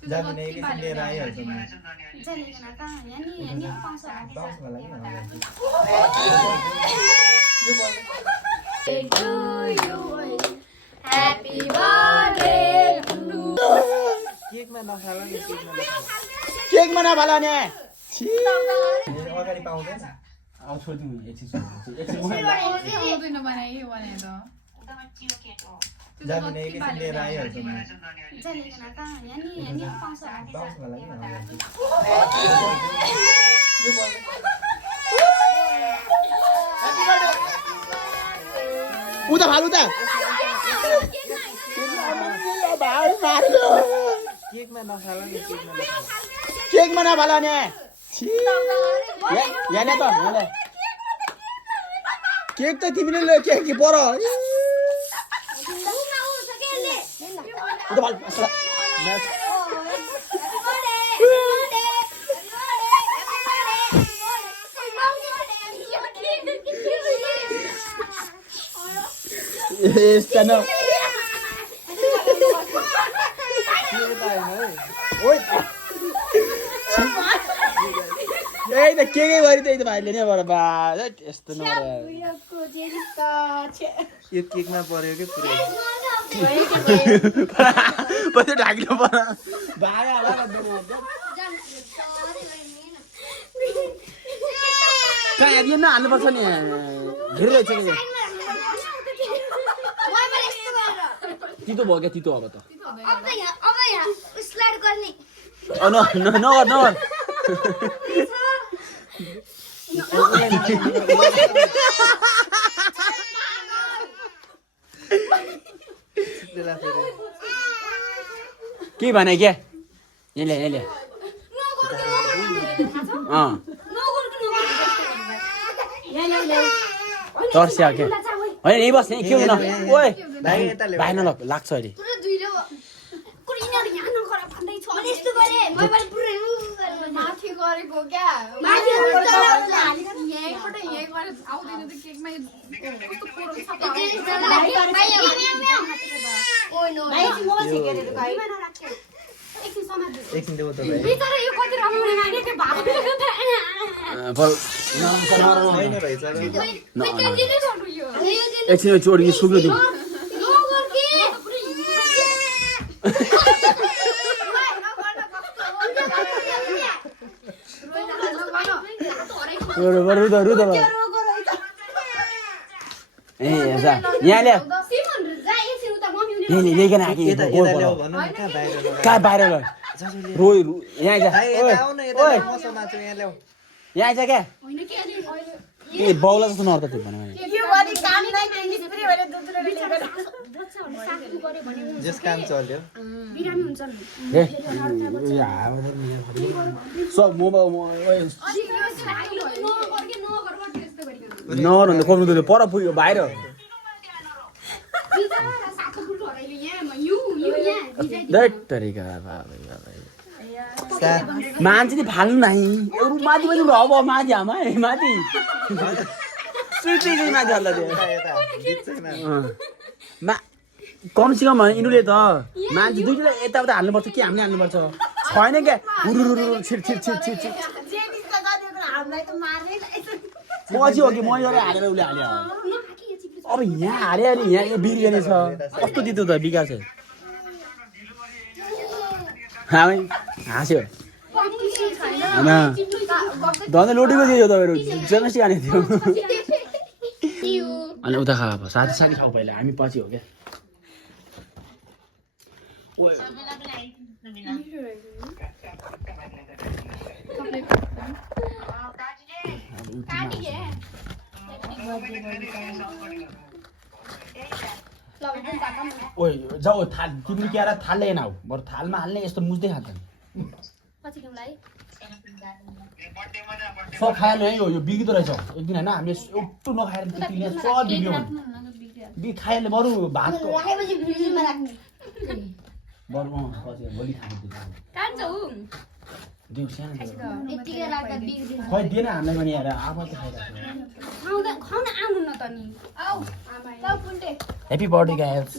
जानु नै एकैछिन लिएर आइहाल्छु म चलेको न कहाँ यहाँ पाउँछ बाउसको लागि Happy birthday to केकमा नखाला नि केकमा नफाला नि अगाडि पाउँदैन अब छोडिदिउँ एकछिन जानु नै एकैछिन लिएर आइहाल्छु म चलेको न कहाँ यहाँ पाउँछ बाउसको लागि उता फाल उता केकमा नखाला नि केकमा नफाला नि यहाँ त यहाँ केक त तिमीले ल्यायो केक कि पर उता फाल सानो ए त के गरी त भाइले नै बाट बा यस्तो यो केकमा पर्यो कि पुरै पछि ढाकिनु पर्यो कहाँ हेरियो न हाल्नुपर्छ नि धेरै रहेछ कि तितो भयो क्या तितो अब त नगर के भने क्या यसले तर्स्या के होइन यही बस् यहीँ के हुन ओए भाइ न लाग्छ अहिले माथि गरेको क्या एकछिन देऊ त भाइ होइन भाइ सर एकछिन चोरी सुक्नु दिउँ रुद ए यहाँ ल्या ल्याइकन आएँ कहाँ बाहिर ल रोइ यहाँ जा यहाँ जा क्या ए बाउला जस्तो नर्दा त्यो भने जस काम चल्यो सब नगर्नु गर्नु पर पुग्यो बाहिर तरिका मान्छे नि फाल्नु नै माथि पनि अब माथि हामा माथि सुत्दै माथि हाल्दा त्यो कमसे कम यिनीहरूले त मान्छे दुईजना यताउता हाल्नुपर्छ कि हामीले हाल्नुपर्छ छैन क्या छिट पछि हो कि मैले हालेर उसले हाल्यो अब यहाँ हाल्यो अरे यहाँ बिर्गने छ कस्तो दितो त विकास हाँस्यो धन्दा लोटेको थियो तपाईँहरू जमेसी हाने थियो अनि उता खा साथी साथी खाऊ पहिला हामी पछि हो क्या ओइ जाऊ थाल तिमीले के आएर थाल ल्याएन हौ बरु थालमा हाल्ने यस्तो मुझ्दै खान्छन् सब खाएन है यो बिग्दो रहेछ एक दिन होइन हामीले एउटा नखाएर सब बिग्यो खाएले बरु भातको बरु भोलि खानु दिउँ सानो खै दिएन हामीलाई पनि आएर आफै खाइरहेको ह्याप्पी बर्थडे गाइस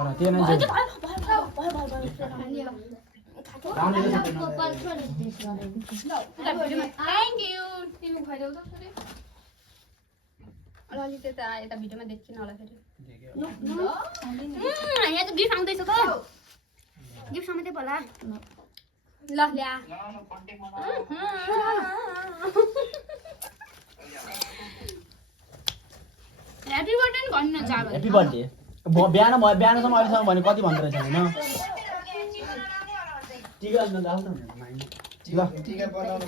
तर त्यो नै चाहिँ थ्याङ्क यू तिमी खुवाइदेऊ त फेरि अलि त्यता यता भिडियोमा देख्छिन होला फेरि यहाँ त गिफ्ट आउँदैछ त गिफ्ट समात्दै होला ल ल्या ह्याप्पी बर्थडे नि भन्नु चाह ह्याप्पी बर्थडे बिहानसम्म अहिलेसम्म भने कति भन्दो रहेछ होइन टिका ल टिका बनाउनु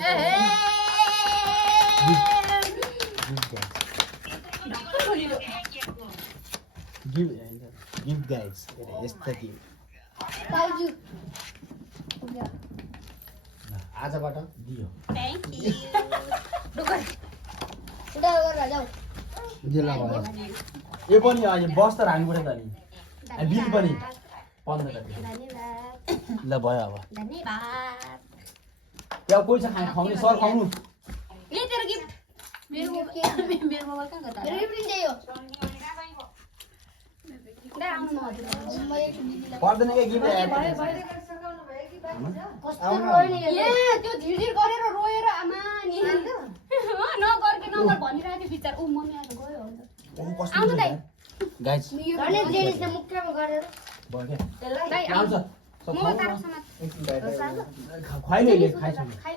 गिफ्ट गाइज यस्ता गिफ्ट आजबाट दियो थ्याङ्क यू यो पनि अहिले बस त राख्नु पर्यो त नि बिल पनि 15 गते ल भयो अब धन्यवाद त्यहाँ कोही छ खुवाउने सर खुवाउनु ले तेरो गिफ्ट मेरो मोबाइल कहाँ गयो त मेरो गिफ्ट दियो ले आउनु न हजुर म एक दिदीलाई पर्दैन के गिफ्ट त्यो झिरझिर गरेर रोएर आमा नि नगर भनिरहेको थियो बिचार ऊ मम्मी आज गयो आउँछ दाइ गाइस मुखमा गरेर भयो के दाइ आउँछ म तारा समात खुवाइले खाइछ खाइ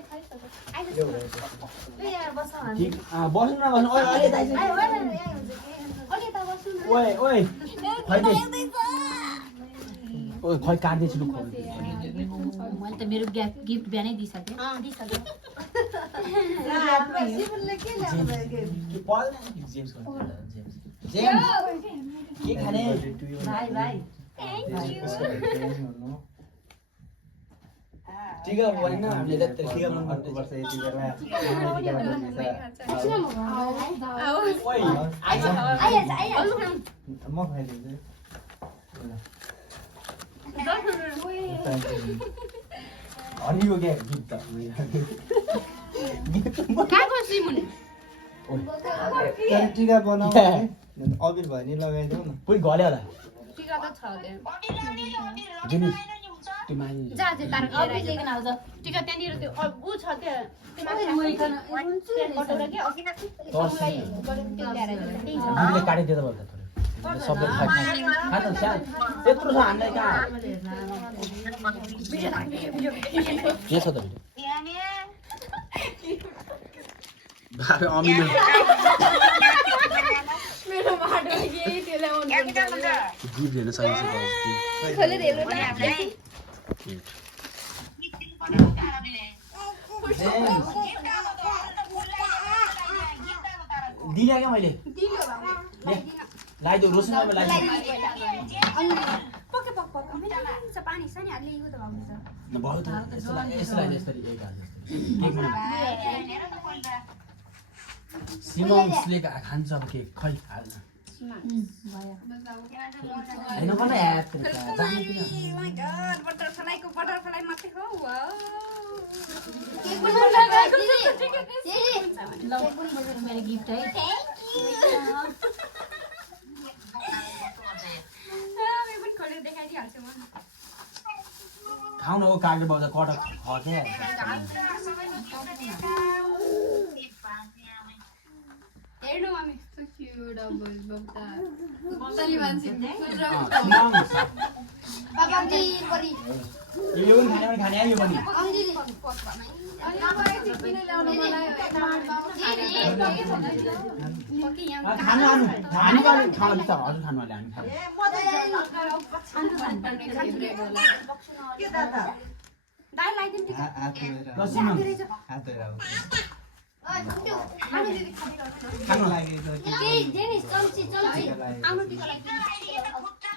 ठीक बस्नु न बस्नु ओइ अहिले दाइ अलि त बस्नु न ओइ ओइ खुवाइदे ओइ खुवाइ काट्दै छु खुवाउनु मैले त मेरो गिफ्ट बिहानै दिइसकेँ दिइसक्यो के पर्दैन जेम्स जेम्स के खाने भाइ भाइ ठीक है होइन हामीले त ठीक है भन्नु पर्छ यति बेला ओइ म खाइदिन्छु हरियो के गिफ्ट त कहाँको सिमुन तर टिका बनाऊ अबिर भयो नि लगाइदेऊ न पुरै गल्यो होला टिका त छ त्यहाँ जिनी त्यो मानि जा जे तारा अबि लिएर आउँछ टिका त्यहाँनिर त्यो ऊ छ त्यो दिदीले काटिदियो त भयो थोरै सबै खाइ खा त स्याल त्यत्रो छ हामीलाई कहाँ के छ त भिडियो बाबे अमिलो मेरो बाटो यही त्यो ल्याउनु गिफ्ट हेर्न सकिन्छ खोलेर हेर्नु न दिने क्या मैले दियो लगाइदेऊ रोशनीमा लगाइदेऊ अनि पक्के पक्क पक्क मेरो पानी छ नि अलि यो त भाउँछ भयो त यस्तो लाग्यो यसरी एक हाल केक सिमोन्सले खान्छ अब केक खै हाल्न होइन भन यार जाने किन माय गॉड बटरफ्लाईको बटरफ्लाई मात्रै हो वाउ केक मेरो गिफ्ट है खोलेर देखाइदिइहाल्छु म खाउन हो कागे बाउ त कट खसे हेर्नु मम्मी सो क्यूट डबल बक्ता बक्ताली मान्छे पापा दी परी यो पनि खाने यो पनि अनि दिदी खानु खानु खानु त हजुर खानु वाले हामी खानु दाइ लाइदिनु हात ल सिमन हात खानु दिदी खानु लागेको के जेनिस चम्ची आउनु टिका लाइदिनु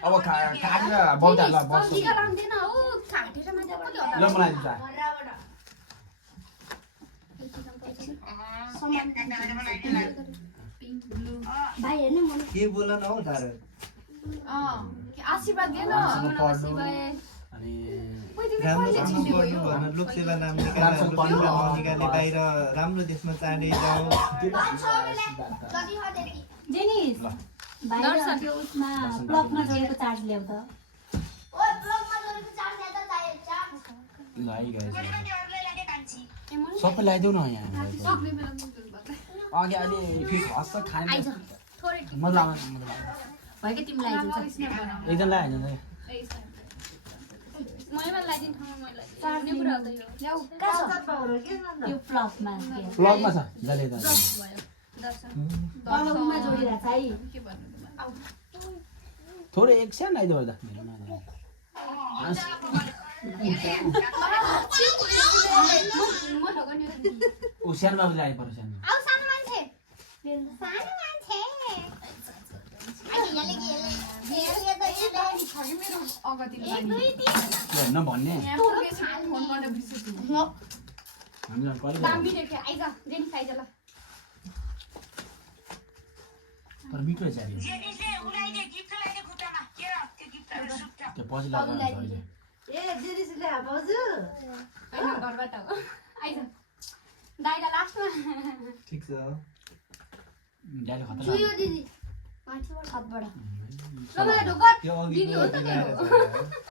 अब काटेर बौता ल बस टिका लाउँदैन हो काटेर मान्छे कति ल मलाई दिन्छ भाइ हेर्नु मन के बोल न हौ तारो आशीर्वाद दिएन अनि राम्रोसँग पढ्नु भन लोकसेवा नाम निकालेर निकाले बाहिर राम्रो देशमा चाँडै जाऊ जेनिस बाहिर त्यो उसमा प्लगमा जोडेको चार्ज ल्याउ त है गाइस ए मलाई सबै लगाइदेऊ न यहाँ सक्ने बेला मुजुर भन्छ अघि अहिले फेरि हस्छ खाने आइज थोरै म लाउनु भयो कि तिमीलाई आइदिन्छ स्न्याप बनाऊ एकजना लगाइहाल्नु त ए स्न्याप मैले लाइदिन ठाउँमा मैले चार्ने कुरा हो त यो ल्याउ यो फ्लपमा प्लगमा छ जले त तलमा जोडिरहेछ है के भन्नु थोरै एक सानो आइदेऊ त मेरो नानी म ढोगनी ऊ सानो बाबुले आइ पर्यो सानो आउ सानो मान्छे सानो मान्छे मेरो अगति लाने नभन्ने यहाँ पुगेपछि फोन गर्न बिर्सेछु हामीलाई कहिले दामी देख्यो आइज जेनी आइज ल तर मिठो छ नि त्यो पछि लगाउँछ अहिले होइन घरबाट हो आइज दाइला लास्टमा ठिक छ डाइले खतरा चुयो दिदी माथिबाट छतबाट लाग्यो। ल मलाई ढोकर त्यो अघि दिदी हो त ल्याएर तेरो छ।